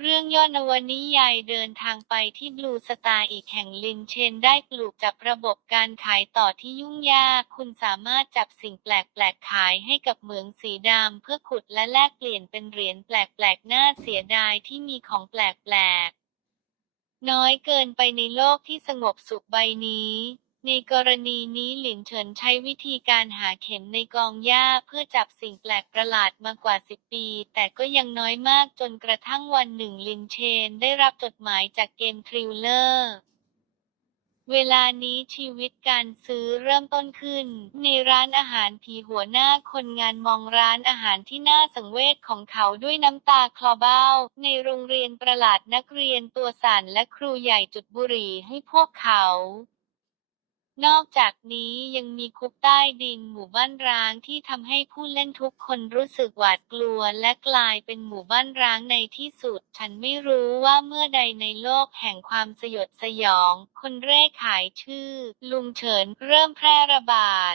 เรื่องย่อนวนิยายเดินทางไปที่บลูสตาร์อีกแห่งลินเชนได้ปลูกจับระบบการขายต่อที่ยุ่งยาก คุณสามารถจับสิ่งแปลกๆขายให้กับเหมืองสีดำเพื่อขุดและแลกเปลี่ยนเป็นเหรียญแปลกๆน่าเสียดายที่มีของแปลกๆน้อยเกินไปในโลกที่สงบสุขใบนี้ ในกรณีนี้หลินเฉินใช้วิธีการหาเข็มในกองหญ้าเพื่อจับสิ่งแปลกประหลาดมากว่าสิบปี แต่ก็ยังน้อยมากจนกระทั่งวันหนึ่งลินเชนได้รับจดหมายจากเกมทริลเลอร์เวลานี้ชีวิตการซื้อเริ่มต้นขึ้น ในร้านอาหารผีหัวหน้าคนงานมองร้านอาหารที่น่าสังเวชของเขาด้วยน้ำตาคลอเบ้า ในโรงเรียนประหลาดนักเรียนตัวสั่นและครูใหญ่จุดบุหรี่ให้พวกเขา นอกจากนี้ยังมีคุกใต้ดินหมู่บ้านร้างที่ทำให้ผู้เล่นทุกคนรู้สึกหวาดกลัวและกลายเป็นหมู่บ้านร้างในที่สุด ฉันไม่รู้ว่าเมื่อใดในโลกแห่งความสยดสยอง คนเร่ขายชื่อ ลุงเฉินเริ่มแพร่ระบาด